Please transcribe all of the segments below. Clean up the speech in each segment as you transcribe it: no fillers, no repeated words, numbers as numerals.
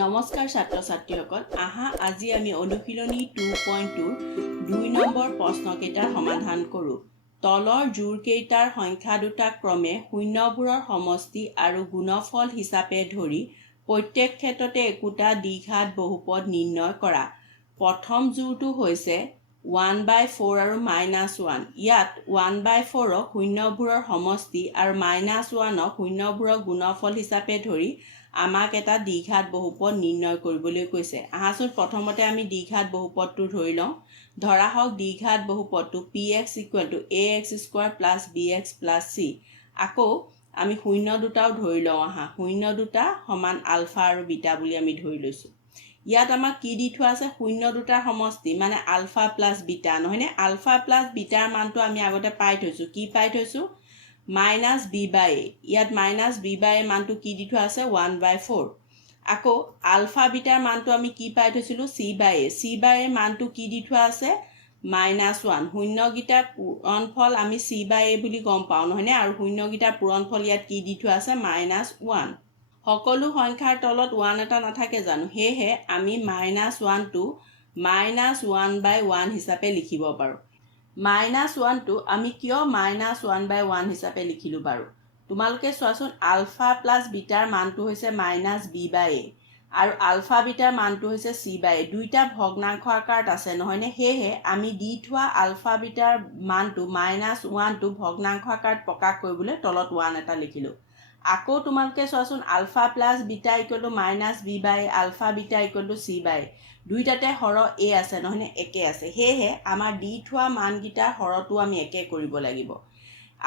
নমস্কাৰ ছাত্ৰ ছাত্ৰীসকল আহা আজি আমি অনুশীলনী 2.2 2 নম্বৰ প্ৰশ্নকেইটাৰ সমাধান কৰোঁ তলৰ জোৰকেইটাৰ সংখ্যা দুটা ক্ৰমে শূন্যবোৰৰ সমষ্টি আৰু গুণফল হিচাপে ধৰি প্ৰত্যেক ক্ষেত্ৰতে একোটা দ্বিঘাত বহুপদ নিৰ্ণয় কৰা প্ৰথম জোৰটো হৈছে 1/4 আৰু -1 ইয়াত 1/4 শূন্যবোৰৰ সমষ্টি আৰু -1 শূন্যবোৰৰ গুণফল হিচাপে ধৰি আমাক এটা দ্বিঘাত বহুপদ নিৰ্ণয় কৰিবলৈ কৈছে আহাচোন প্ৰথমতে আমি দ্বিঘাত বহুপদটো ধৰি লওঁ ধৰা হওক দ্বিঘাত বহুপদটো px = ax² + bx + c আকৌ আমি শূন্য দুটাও ধৰি লওঁ আহা শূন্য দুটা সমান আলফা আৰু বিটা বুলি আমি ধৰি লৈছো ইয়াত আমাক কি দি থোৱা আছে শূন্য দুটাৰ সমষ্টি মানে আলফা প্লাস বিটা নহয়নে আলফা প্লাস বিটাৰ মানটো আমি আগতে পাই থৈছো কি পাই থৈছো -b/a ইয়াত -b/a মানটো কি দি থোৱা আছে 1/4 আকৌ আলফা বিটাৰ মানটো আমি কি পাই থৈছিলো c/a মানটো কি দি থোৱা আছে -1 শূন্যগিটাৰ পূৰণফল আমি c/a বুলি গম পাওঁ নহয়নে আৰু শূন্যগিটাৰ পূৰণফল ইয়াত কি দি থোৱা আছে -1 সকলো সংখ্যাৰ তলত 1 এটা নাথাকে জানো হেহে আমি -1 টো -1/1 হিচাপে লিখিব পাৰো -1 টো আমি কিয় -1/1 হিচাপে লিখিলো বাৰু তোমালোকে চোৱাচোন আলফা প্লাস বিটাৰ মানটো হৈছে -b/a আৰু আলফা বিটাৰ মানটো হৈছে c/a দুইটা ভগ্নাংশ আকাৰত আছে নহয়নে হেহে আমি দি থোৱা আলফা বিটাৰ মানটো -1 টো ভগ্নাংশ আকাৰত প্ৰকাশ কৰিবলৈ তলত 1 এটা লিখিলো আকৌ তোমালোকে চোৱাচোন alpha plus beta = -b/a alpha beta = c/a দুইটাতে হৰ a আছে নহয়নে একে আছে হেহে আমাৰ দি থোৱা মানগিটাৰ হৰটো আমি একে কৰিব লাগিব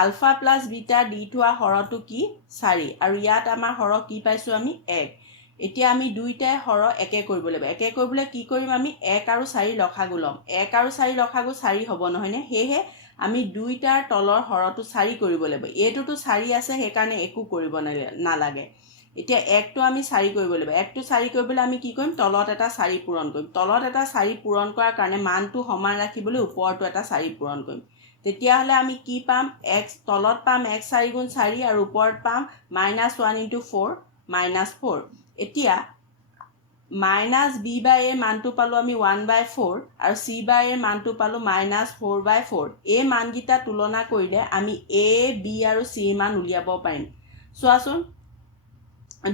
আলফা প্লাস বিটা দি থোৱা হৰটো কি 4 আৰু ইয়াত আমাৰ হৰ কি পাইছো আমি 1 এতিয়া আমি দুইটাই হৰ একে কৰিব লাগিব একে কৰিবলৈ কি কৰিম আমি 1 আৰু 4 লসাগু লম 1 আৰু 4 লসাগু 4 হ'ব নহয়নে হেহে আমি দুইটাৰ তলৰ হৰটো 4 কৰিব লাগিব এটোটো 4 আছে হেকাৰণে একো কৰিব নালাগে এতিয়া 1 টো আমি 4 কৰিব লাগিব 1 টো 4 কৰিবলৈ আমি কি কৰিম তলত এটা 4 পূৰণ কৰিম তলত এটা 4 পূৰণ কৰাৰ কাৰণে মানটো সমান ৰাখিবলৈ ওপৰটো এটা 4 পূৰণ কৰিম তেতিয়া হলে আমি কি পাম x তলত পাম x 4 * 4 আৰু ওপৰত পাম -1 * 4 -4 এতিয়া -b/a মানটো পালো আমি 1/4 আৰু c/a মানটো পালো -4/4 এই মানগিটা তুলনা কৰিলে আমি a b আৰু c মান উলিয়াব পাৰিম চোৱাচোন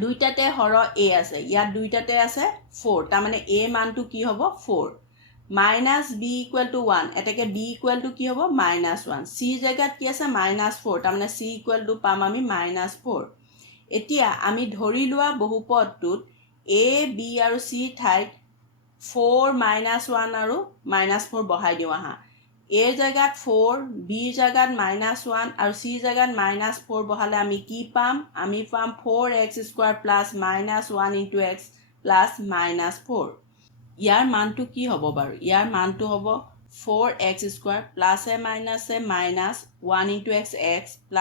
দুইটাতে হৰ a আছে ইয়াত দুইটাতে আছে 4 তাৰ মানে a মানটো কি হ'ব 4 -b = 1 এটাকে b = কি হ'ব -1 c জায়গাত কি আছে -4 তাৰ মানে c = পাম আমি -4 এতিয়া আমি ধৰি লোৱা বহুপদটোত a b আৰু c ঠাইত 4 -1 আৰু -4 বহাই দিও আহা a জায়গাত 4 b জায়গাত -1 আৰু c জায়গাত -4 বহালে আমি কি পাম আমি পাম 4x² + -1 * x + -4 ইয়াৰ মানটো কি হ'ব বাৰু ইয়াৰ মানটো হ'ব 4x² + -1 * x +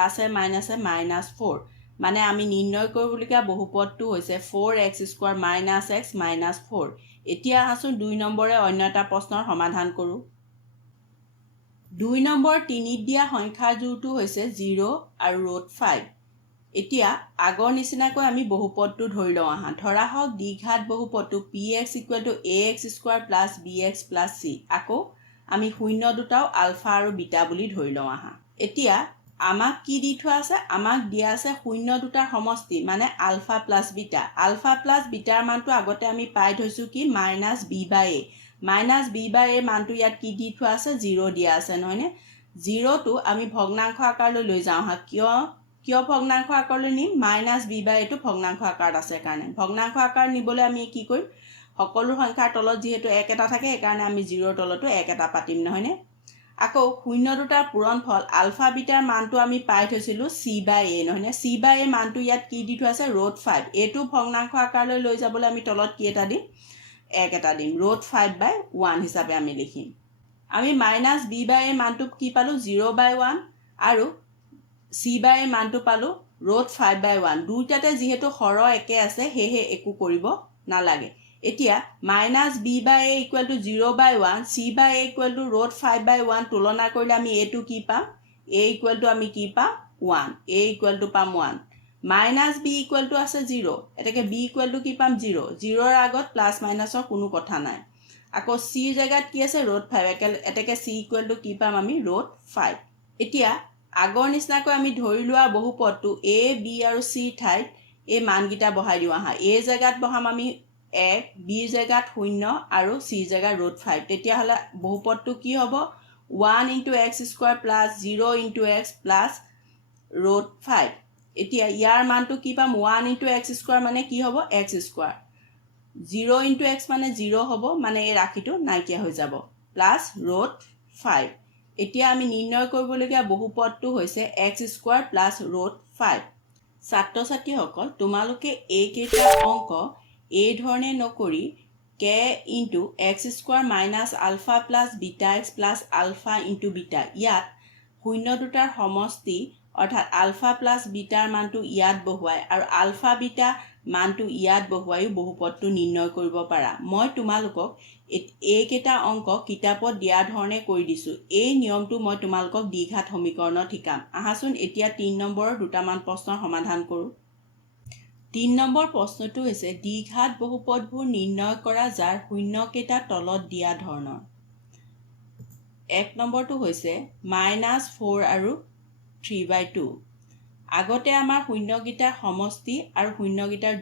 -4 মানে আমি নিৰ্ণয় কৰিবলগীয়া বহুপদটো হৈছে 4x² - x - 4 এতিয়া আহাচোন 2 নম্বৰে অন্য এটা প্ৰশ্নৰ সমাধান কৰো 2 নম্বৰ 3ত দিয়া সংখ্যাৰ জোৰটো হৈছে 0 আৰু √5 এতিয়া আগৰ নিচিনাকৈ আমি বহুপদটো ধৰি লওঁ আহা ধৰা হওক দ্বিঘাত বহুপদটো px = ax² + bx + c আকৌ আমি শূন্য দুটাও আলফা আৰু বিটা বুলি ধৰি লওঁ আহা এতিয়া আমাক কি দি থোৱা আছে আমাক দিয়া আছে শূন্য দুটাৰ সমষ্টি মানে আলফা প্লাস বিটাৰ মানটো আগতে আমি পাই থৈছো কি -b/a -b/a মানটো ইয়াত কি দি থোৱা আছে 0 দিয়া আছে নহয়নে 0 টো আমি ভগ্নাংশ আকাৰলৈ লৈ যাওঁ হা কিয় ভগ্নাংশ আকাৰলৈ নিম -b/a টো ভগ্নাংশ আকাৰত আছে কাৰণে ভগ্নাংশ আকাৰ নিবলৈ আমি কি কৰিম সকলো সংখ্যাৰ তলত যেহেতু 1 এটা থাকে সেইকাৰণে আমি 0 ৰ তলতো 1 এটা পাতিম নহয়নে আকৌ শূন্য দুটাৰ পূৰণফল আলফা বিটাৰ মানটো আমি পাই থৈছিলো c/a নহয়নে c/a মানটো ইয়াত কি দি থোৱা আছে √5 এটো ভগ্নাংশ আকাৰলৈ লৈ যাবলৈ আমি তলত কি এটা দিম 1 এটা দিম √5/1 হিচাপে আমি লিখিম আমি -b/a মানটো কি পালো 0/1 আৰু c/a মানটো পালো √5/1 দুইটাতে যেহেতু হৰ একে আছে হেহে একো কৰিব নালাগে এতিয়া -b/a = 0/1 c/a = √5/1 তুলনা কৰিলে আমি এটো কি পাম a = আমি কি পাম 1 a = পাম 1 মাইনাছ বি ইকুৱেল টু আছে 0 এটাকে বি ইকুৱেল টু কি পাম 0 0ৰ আগত প্লাছ মাইনাছৰ কোনো কথা নাই আকৌ চিৰ জেগাত কি আছে ৰুট 5 এটাকে চি ইকুৱেল টু কি পাম আমি ৰুট 5 এতিয়া আগৰ নিচিনাকৈ আমি ধৰি লোৱা বহুপদটো এ বি আৰু চি ঠাইত এই মানকেইটা বহাই দিওঁ আহা এ জেগাত বহাম আমি 1 বি জেগাত 0 আৰু চি জেগাত ৰুট 5 তেতিয়াহ'লে বহুপদটো কি হ'ব 1 * x² plus 0 * x plus root 5 এতিয়া ইয়াৰ মানটো কি পাম 1 * x² মানে কি হ'ব x², 0 * x মানে 0 হ'ব মানে এই ৰাশিটো নাইকিয়া হৈ যাব প্লাছ ৰুট 5 এতিয়া আমি নিৰ্ণয় কৰিবলগীয়া বহুপদটো হৈছে x² প্লাছ ৰুট 5 ছাত্ৰ ছাত্ৰীসকল তোমালোকে এইকেইটা অংক এই ধৰণে নকৰি k * x² - alpha plus beta x plus alpha * beta ইয়াত শূন্য দুটাৰ সমষ্টি অৰ্থাৎ আলফা প্লাছ বিটাৰ মানটো ইয়াত বহুৱাই আৰু আলফা বিটা মানটো ইয়াত বহুৱাইও বহুপদটো নিৰ্ণয় কৰিব পাৰা মই তোমালোকক এইকেইটা অংক কিতাপত দিয়া ধৰণে কৰি দিছো এই নিয়মটো মই তোমালোকক দ্বিঘাত সমীকৰণত শিকাম আহাচোন এতিয়া 3 নম্বৰৰ দুটামান প্ৰশ্নৰ সমাধান কৰোঁ 3 নম্বৰ প্ৰশ্নটো হৈছে দ্বিঘাত বহুপদবোৰ নিৰ্ণয় কৰা যাৰ শূন্যকেইটা তলত দিয়া ধৰণৰ 1 নম্বৰটো হৈছে -4 আৰু 3/2 আগতে আমাৰ শূন্যকেইটাৰ সমষ্টি আৰু শূন্যকেইটাৰ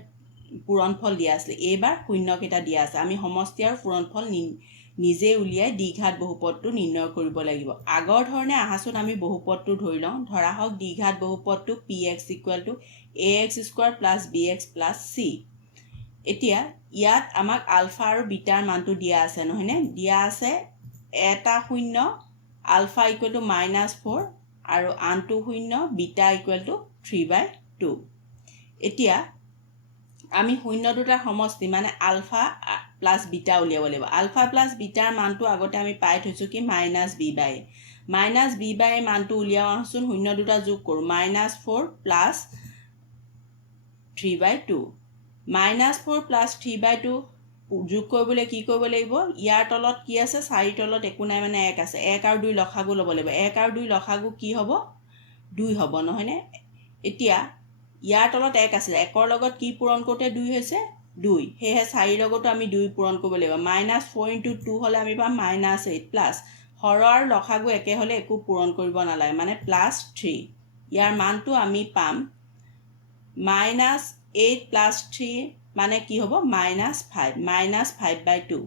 পূৰণফল দিয়া আছিল এইবাৰ শূন্যকেইটা দিয়া আছে আমি সমষ্টি আৰু পূৰণফল নিজে উলিয়াই দ্বিঘাত বহুপদটো নিৰ্ণয় কৰিব লাগিব আগৰ ধৰণে আহাচোন আমি বহুপদটো ধৰি লওঁ ধৰা হওক দ্বিঘাত বহুপদটো px = ax² + bx + c এতিয়া ইয়াত আমাক আলফা আৰু বিটাৰ মানটো দিয়া আছে নহয়নে দিয়া আছে এটা শূন্য আলফা = -4 আৰু আনটো শূন্য বিটা = 3/2 এতিয়া আমি শূন্য দুটাৰ সমষ্টি মানে আলফা প্লাছ বিটা উলিয়াব লাগিব আলফা প্লাছ বিটাৰ মানটো আগতে আমি পাই থৈছো কি -b/a -b/a মানটো উলিয়াওঁচোন শূন্য দুটা যোগ কৰোঁ -4 প্লাছ 3/2 -4 প্লাছ 3/2 যোগ কৰিবলৈ কি কৰিব লাগিব ইয়াৰ তলত কি আছে 4 তলত একো নাই মানে 1 আছে 1 আৰু 2 লসাগু ল'ব লাগিব 1 আৰু 2 লসাগু কি হ'ব 2 হ'ব নহয়নে এতিয়া ইয়াৰ তলত 1 আছিল 1ৰ লগত কি পূৰণ কৰোঁতে 2 হৈছে 2 সেয়ে 4 লগতো আমি 2 পূৰণ কৰিব লাগিব -4 * 2 হ'লে আমি পাম -8 প্লাছ হৰ আৰু লসাগু একে হ'লে একো পূৰণ কৰিব নালাগে মানে +3 ইয়াৰ মানটো আমি পাম -8 প্লাছ 3 মানে কি হ'ব -5 -5/2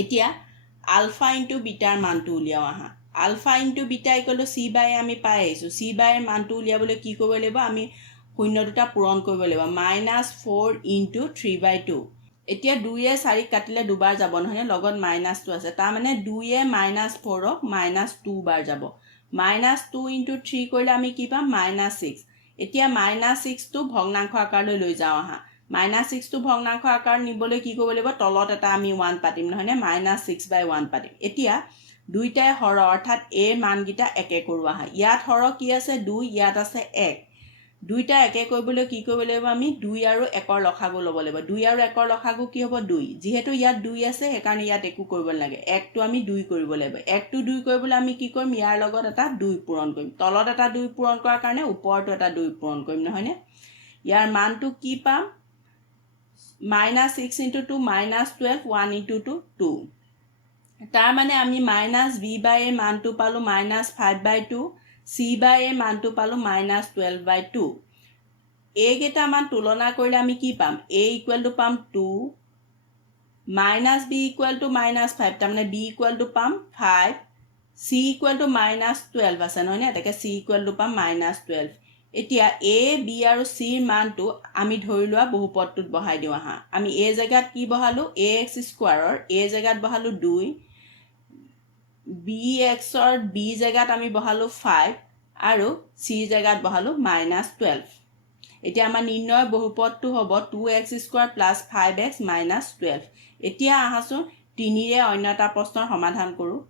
এতিয়া আলফা * বিটাৰ মানটো উলিয়াও আহা আলফা * বিটা = c/a আমি পাই আহিছোঁ c/a মানটো উলিয়াবলৈ কি কৰিব লাগিব আমি শূন্য দুটা পূৰণ কৰিব লাগিব -4 * 3/2 এতিয়া 2য়ে 4ক কাটিলে দুবাৰ যাব নহয়নে লগত মাইনাছটো আছে তাৰ মানে 2য়ে -4ক -2 বাৰ যাব -2 * 3 কৰিলে আমি কি পাম -6 এতিয়া -6টো ভগ্নাংশ আকাৰলৈ লৈ যাওঁ আহা -6টো ভগ্নাংশ আকাৰ নিবলৈ কি কৰিব লাগিব তলত এটা আমি 1 পাতিম নহয়নে -6/1 পাতিম এতিয়া দুইটাই হৰ অৰ্থাৎ a মানকেইটা একে কৰোঁ আহা ইয়াত হৰ কি আছে 2 ইয়াত আছে 1 দুইটা একে কৰিবলৈ কি কৰিব লাগিব আমি 2 আৰু 1ৰ লসাগু ল'ব লাগিব 2 আৰু 1ৰ লসাগু কি হ'ব 2 যিহেতু ইয়াত 2 আছে সেইকাৰণে ইয়াত একো কৰিব নালাগে 1টো আমি 2 কৰিব লাগিব 1টো 2 কৰিবলৈ আমি কি কৰিম ইয়াৰ লগত এটা 2 পূৰণ কৰিম তলত এটা 2 পূৰণ কৰাৰ কাৰণে ওপৰতো এটা 2 পূৰণ কৰিম নহয়নে ইয়াৰ মানটো কি পাম -6 * 2 -12 1 * 2 2 তাৰ মানে আমি -b/a মানটো পালো -5/2 c/a মানটো পালো -12/2 এইকেইটা মান তুলনা কৰিলে আমি কি পাম a = পাম 2 -b = -5 তাৰ মানে b = পাম 5 c = -12 আছে নহয়নে এটাকে c = পাম -12 এতিয়া a b আৰু c ৰ মানটো আমি ধৰি লোৱা বহুপদটোত বহাই দিওঁ আহা আমি a জেগাত কি বহালো ax² a জেগাত বহালো 2 bx ৰ b জেগাত আমি বহালো 5 আৰু c জেগাত বহালো -12 এতিয়া আমাৰ নিৰ্ণয় বহুপদটো হ'ব 2x² + 5x - 12 এতিয়া আহাচোন 3ৰে অন্য এটা প্ৰশ্নৰ সমাধান কৰোঁ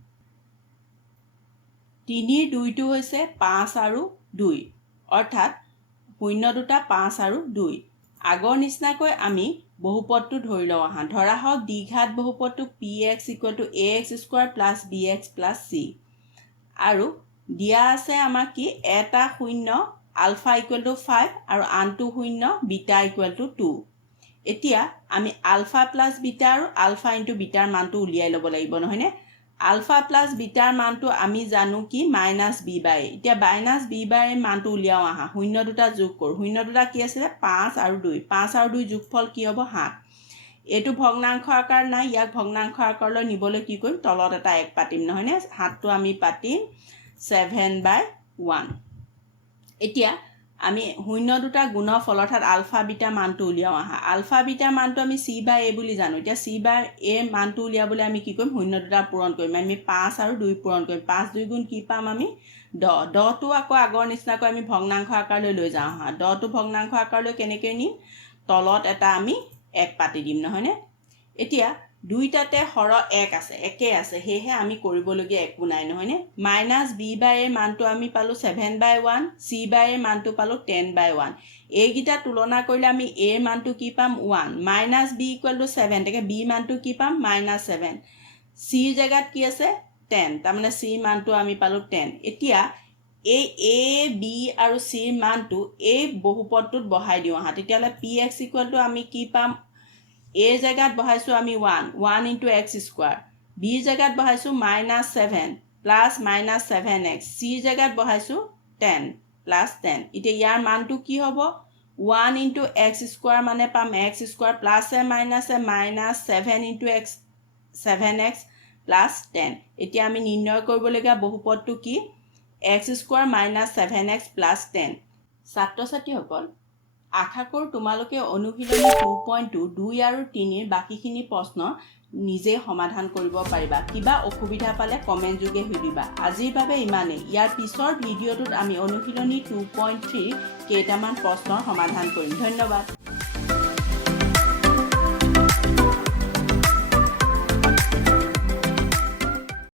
3ৰ 2টো হৈছে 5 আৰু 2 অৰ্থাৎ শূন্য দুটা 5 আৰু 2 আগৰ নিচিনাকৈ আমি বহুপদটো ধৰি লওঁ আহা ধৰা হওক দ্বিঘাত বহুপদটো px = ax² + bx + c আৰু দিয়া আছে আমাক কি এটা শূন্য আলফা ইকুৱেল টু 5 আৰু আনটো 0 বিটা ইকুৱেল টু 2 এতিয়া আমি আলফা প্লাছ বিটা আৰু আলফা ইনটু বিটাৰ মানটো উলিয়াই ল'ব লাগিব নহয়নে আলফা প্লাছ বিটাৰ মানটো আমি জানো কি -b/a এতিয়া -b/a মানটো উলিয়াও আহা 0 দুটা যোগ কৰো 0 দুটা কি আছে 5 আৰু 2 5 আৰু 2 যোগফল কি হ'ব 7 এটো ভগ্নাংশ আকাৰ নাই ইয়াক ভগ্নাংশ আকাৰলৈ নিবলৈ কি কৰিম তলত এটা 1 পাতিম নহয়নে 7 টো আমি পাতিম 7/1 এতিয়া আমি 0 দুটা গুণফল অৰ্থাৎ আলফা বিটা মানটো উলিয়াও আহা আলফা বিটা মানটো আমি c/a বুলি জানো এতিয়া c/a মানটো উলিয়াবলৈ আমি কি কৰিম 0 দুটা পূৰণ কৰিম আমি 5 আৰু 2 পূৰণ কৰিম 5 2 গুণ কি পাম আমি 10 10 টো আকৌ আগৰ নিচিনাকৈ আমি ভগ্নাংশ আকাৰলৈ লৈ যাওঁ আহা 10 টো ভগ্নাংশ আকাৰলৈ কেনেকৈ নিম তলত এটা আমি 1 পাতি দিম নহয়নে এতিয়া দুইটাতে হৰ 1 আছে একে আছে হেহে আমি কৰিবলগীয়া একো নাই নহয়নে -b/a মানটো আমি পালো 7/1 c/a মানটো পালো 10/1 এইগিটা তুলনা কৰিলে আমি a মানটো কি পাম 1 -b = 7 তাকে b মানটো কি পাম -7 c জায়গাত কি আছে 10 তাৰ মানে c মানটো আমি পালো 10 এতিয়া এই a b আৰু c মানটো এই বহুপদটোত বহাই দিও আহা তেতিয়ালে px = আমি কি পাম a জায়গাত বহাইছো আমি 1 into x square b জায়গাত বহাইছো -7 plus -7x c জায়গাত বহাইছো 10 plus 10 এতিয়া ইয়াৰ মানটো কি হ'ব 1 into x square মানে পাম x square plus a minus 7 into x 7x plus 10 এতিয়া আমি নিৰ্ণয় কৰিবলগীয়া বহুপদটো কি x square minus 7x plus 10 ছাত্ৰ ছাত্ৰীসকল আশা কৰো তোমালোকে অনুশীলনী 2.2 2 আৰু 3 ৰ বাকিখিনি প্ৰশ্ন নিজে সমাধান কৰিব পাৰিবা কিবা অসুবিধা পালে কমেন্ট যোগে সুধিবা আজিৰ বাবে ইমানেই ইয়াৰ পিছৰ ভিডিঅটোত আমি অনুশীলনী 2.3 কেইটামান প্ৰশ্নৰ সমাধান কৰিম ধন্যবাদ